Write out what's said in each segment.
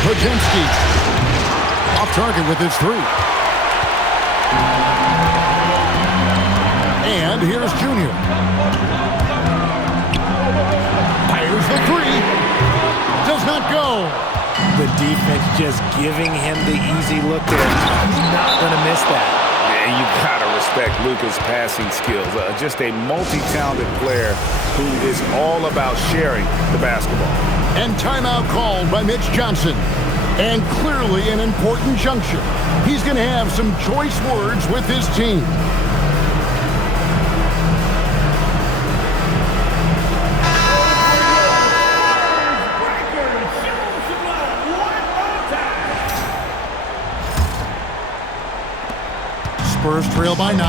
Podziemski. Off target with his three. And here's Junior. Fires the three. Does not go. The defense just giving him the easy look there. He's not going to miss that. Yeah, you gotta respect Luka's passing skills. Just a multi-talented player who is all about sharing the basketball. And timeout called by Mitch Johnson. And clearly an important juncture. He's going to have some choice words with his team. Spurs trail by 9.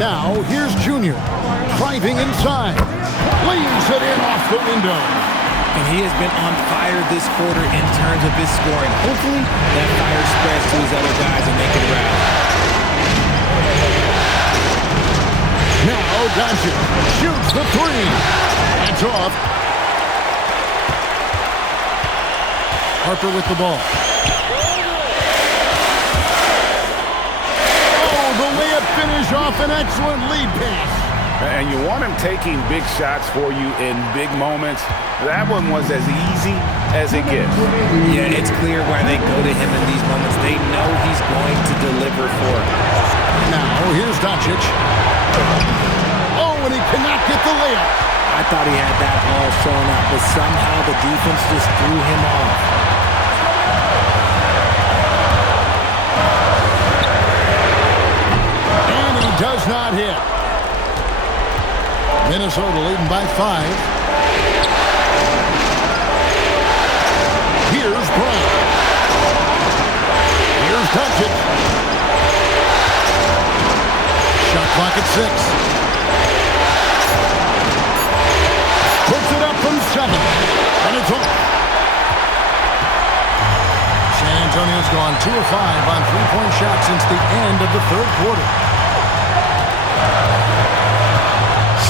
Now, here's Junior. Driving inside. Leaves it in off the window. And he has been on fire this quarter in terms of his scoring. Hopefully, that fire spreads to his other guys and they can rally. Now, Doncic shoots the three. That's off. Harper with the ball. Finish off an excellent lead pass. And you want him taking big shots for you in big moments. That one was as easy as it gets. Yeah, it's clear why they go to him in these moments. They know he's going to deliver for them. Now, here's Doncic. Oh, and he cannot get the layup. I thought he had that all shown up, but somehow the defense just threw him off. Does not hit. Minnesota leading by 5. Here's Brown. Here's Doncic. Shot clock at 6. Puts it up from 7. And it's off. San Antonio's gone 2 of 5 on three-point shots since the end of the third quarter.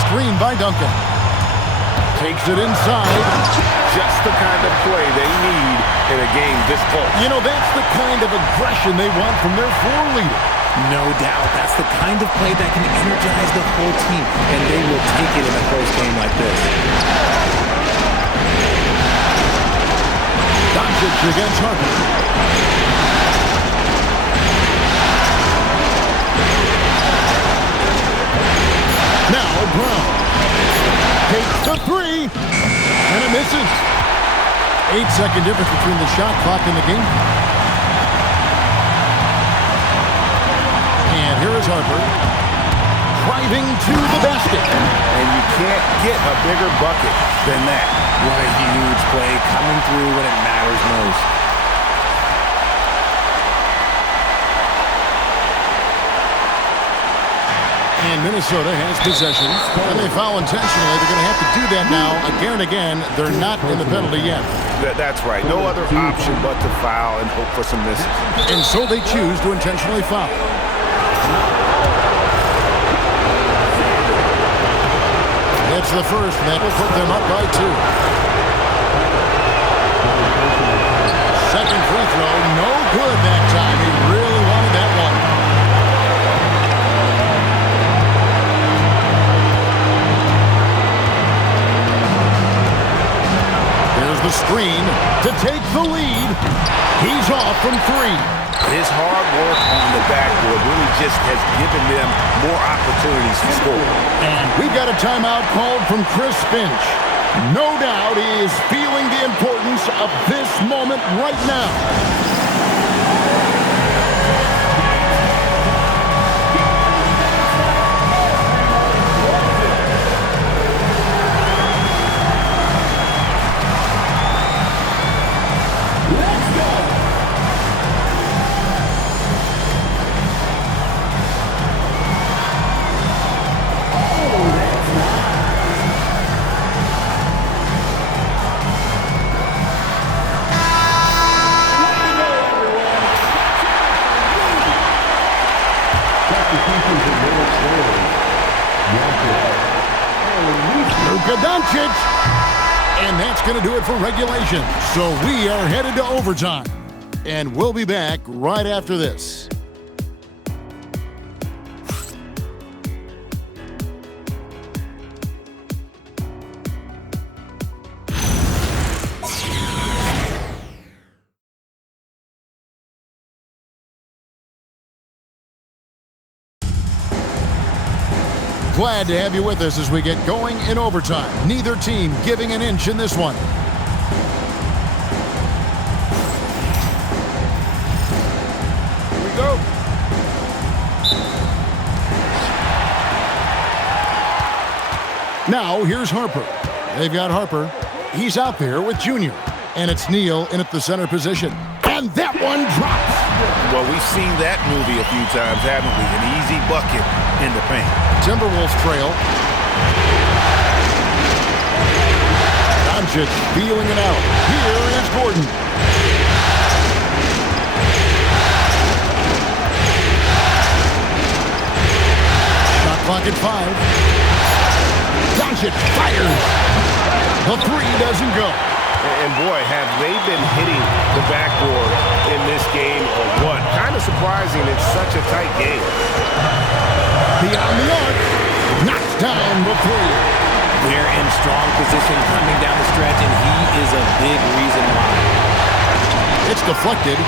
Screen by Duncan. Takes it inside. Just the kind of play they need in a game this close. You know, that's the kind of aggression they want from their floor leader. No doubt. That's the kind of play that can energize the whole team, and they will take it in a close game like this. Doncic against Harper. Now Brown takes the three, and it misses. 8-second difference between the shot clock and the game. And here is Harper driving to the basket. And you can't get a bigger bucket than that. What a huge play coming through when it matters most. And Minnesota has possession. And they foul intentionally. They're going to have to do that now again and again. They're not in the penalty yet. That's right. No other option but to foul and hope for some misses. And so they choose to intentionally foul. It's the first, and that will put them up by 2. Second free throw, no good that time. He really wanted that one. There's the screen to take the lead. He's off from 3. His hard work on the backboard really just has given them more opportunities to score. And we've got a timeout called from Chris Finch. No doubt he is feeling the importance of this moment right now. Luka Doncic, and And that's going to do it for regulation. So we are headed to overtime. And we'll be back right after this. Glad to have you with us as we get going in overtime. Neither team giving an inch in this one. Here we go. Now, here's Harper. They've got Harper. He's out there with Junior. And it's Neal in at the center position. And that one drops. Well, we've seen that movie a few times, haven't we? An easy bucket in the paint. Timberwolves trail. Doncic feeling it out. Here is Gordon. Shot clock at 5. Doncic fires. The three doesn't go. And boy, have they been hitting the backboard in this game or what? Kind of surprising it's such a tight game. Beyond the arc. Knocks down the three. They're in strong position coming down the stretch, and he is a big reason why. It's deflected.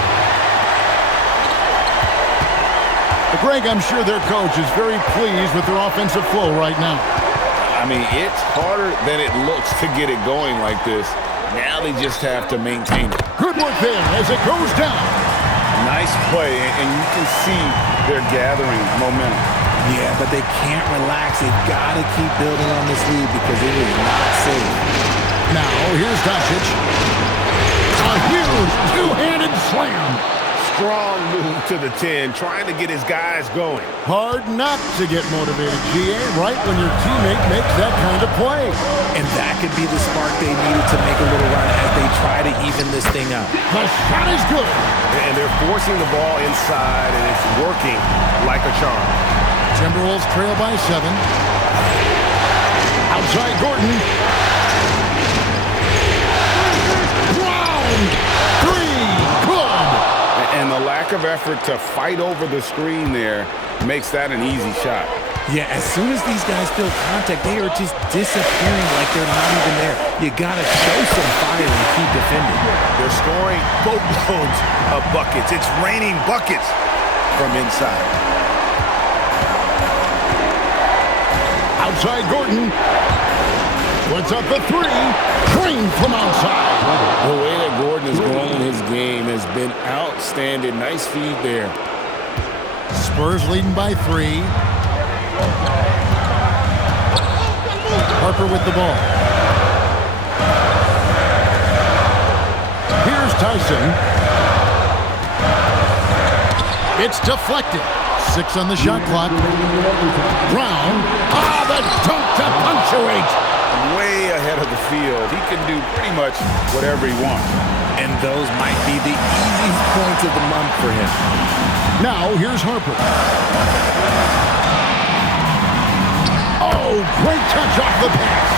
But Greg, I'm sure their coach is very pleased with their offensive flow right now. I mean, it's harder than it looks to get it going like this. Now they just have to maintain it. Good work there as it goes down. Nice play, and you can see they're gathering momentum. Yeah, but they can't relax. They've got to keep building on this lead because it is not safe. Now, here's Doncic. A huge two-handed slam. Strong move to the 10, trying to get his guys going. Hard not to get motivated, GA, right when your teammate makes that kind of play. And that could be the spark they needed to make a little run as they try to even this thing up. The shot is good. And they're forcing the ball inside, and it's working like a charm. Timberwolves trail by 7. Outside Gordon. Brown. 3. Good. And the lack of effort to fight over the screen there makes that an easy shot. Yeah, as soon as these guys feel contact, they are just disappearing like they're not even there. You got to show some fire and keep defending. They're scoring boatloads of buckets. It's raining buckets from inside. Outside Gordon. Puts up the 3. Green from outside. The way that Gordon is growing his game has been outstanding. Nice feed there. Spurs leading by 3. Harper with the ball. Here's Tyson. It's deflected. 6 on the shot clock. Brown. The dunk to punctuate. Way ahead of the field. He can do pretty much whatever he wants. And those might be the easiest points of the month for him. Now, here's Harper. Oh, great touch off the pass.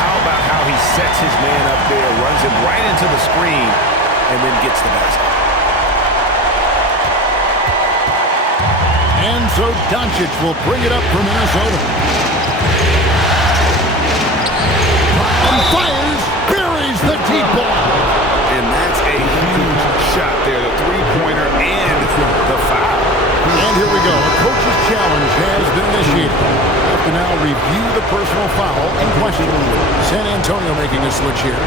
How about how he sets his man up there, runs him right into the screen, and then gets the basket. And so Doncic will bring it up for Minnesota. Fires, buries the deep ball. And that's a huge shot there, the three-pointer and the foul. And here we go. A coach's challenge has been initiated. We have to now review the personal foul in question. San Antonio making a switch here.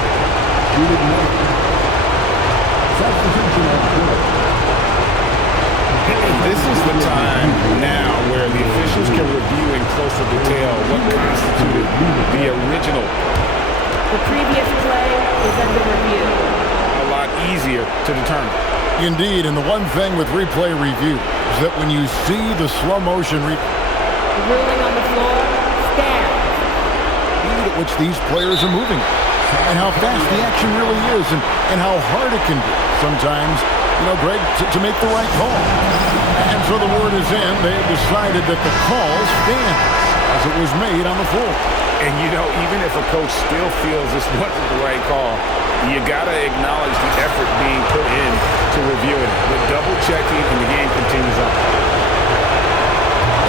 And this is the time now where the officials can review in closer detail what constituted the original. The previous play is under review. A lot easier to determine. Indeed, and the one thing with replay review is that when you see the slow motion Ruling on the floor, stand. speed at which these players are moving and how fast the action really is and how hard it can be sometimes, Greg, to make the right call. And so the word is in. They have decided that the call stands as it was made on the floor. And, you know, even if a coach still feels this wasn't the right call, you got to acknowledge the effort being put in to review it. With double-checking, and the game continues on.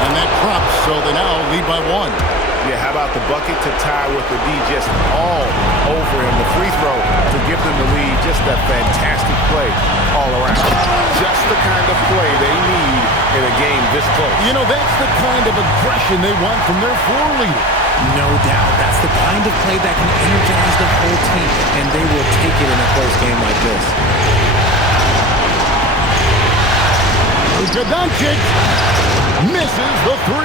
And that drops, so they now lead by 1. Yeah, how about the bucket to tie with the D just all over him? The free throw to give them the lead. Just a fantastic play all around. Just the kind of play they need in a game this close. You know, that's the kind of aggression they want from their floor leader. No doubt. That's the kind of play that can energize the whole team, and they will take it in a close game like this. Luka Doncic misses the 3.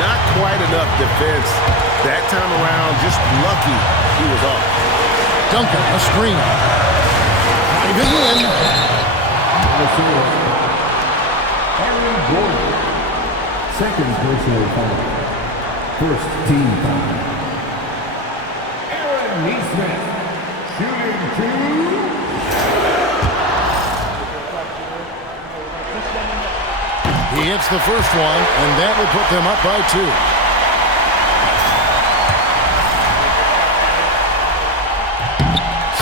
Not quite enough defense. That time around, just lucky he was off. Duncan, a screen. Driving in. Aaron Gordon. Second personal foul. First team foul. Aaron Nesmith. Shooting 2. He hits the first one, and that will put them up by 2.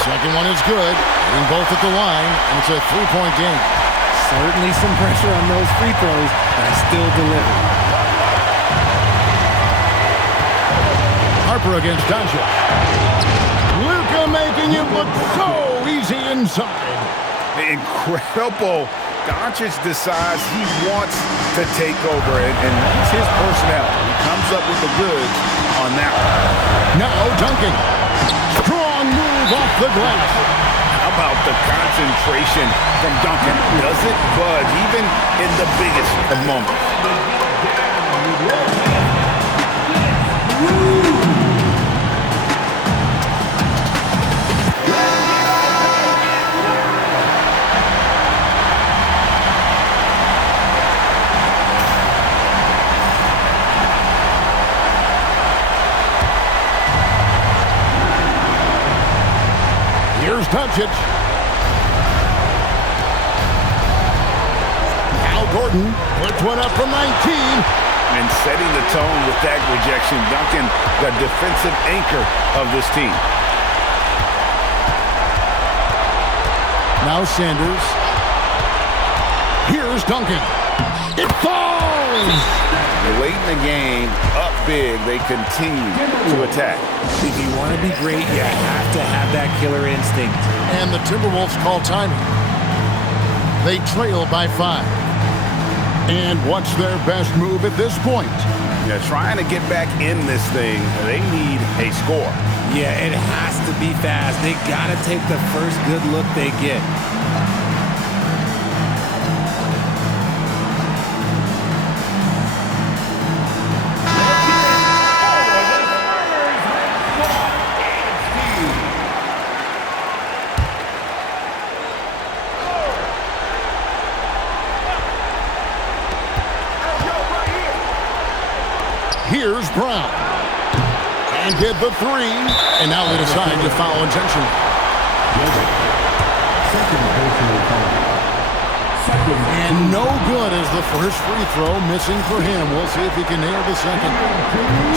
Second one is good. Hitting both at the line, and it's a 3-point game. Certainly some pressure on those free throws, but I still deliver. Harper against Doncic. Luka making it look so easy inside. Incredible. Doncic decides he wants to take over it, and that's his personality. He comes up with the goods on that one. Now Duncan. Strong move off the glass. How about the concentration from Duncan? Doesn't budge, even in the biggest of moments. Here's Doncic. Al Gordon puts one up from 19. And setting the tone with that rejection, Duncan, the defensive anchor of this team. Now Sanders. Here's Duncan. It falls! Late in the game, up big, they continue to attack. If you want to be great, you have to have that killer instinct. And the Timberwolves call timing. They trail by 5. And what's their best move at this point? They're trying to get back in this thing. They need a score. Yeah, it has to be fast. They got to take the first good look they get. Here's Brown. And get the 3. And now they decide to foul intentionally. Second personal foul. Second. And no good as the first free throw missing for him. We'll see if he can nail the second.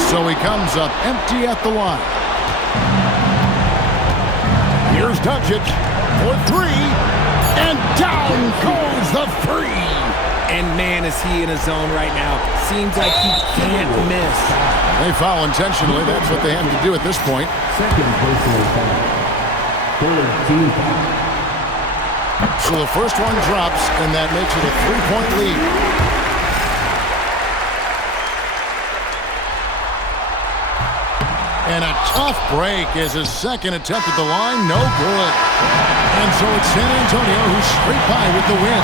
So he comes up empty at the line. Here's Doncic for 3. And down goes the 3. And man, is he in a zone right now. Seems like he can't miss. They foul intentionally. That's what they have to do at this point. Second personal foul. Third team foul. So the first one drops, and that makes it a 3-point lead. And a tough break as his second attempt at the line, no good. And so it's San Antonio who's straight by with the win.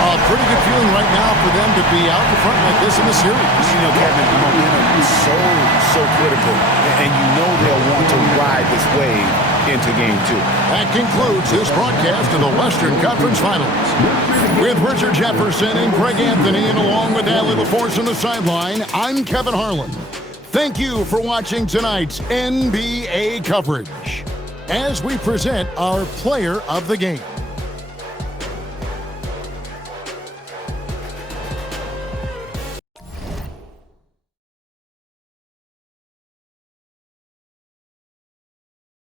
A pretty good feeling right now for them to be out in front like this in the series. You know, Kevin, the momentum is so critical, and you know they'll want to ride this wave into Game 2. That concludes this broadcast of the Western Conference Finals. With Richard Jefferson and Greg Anthony, and along with Allie LaForce on the sideline, I'm Kevin Harlan. Thank you for watching tonight's NBA coverage as we present our player of the game.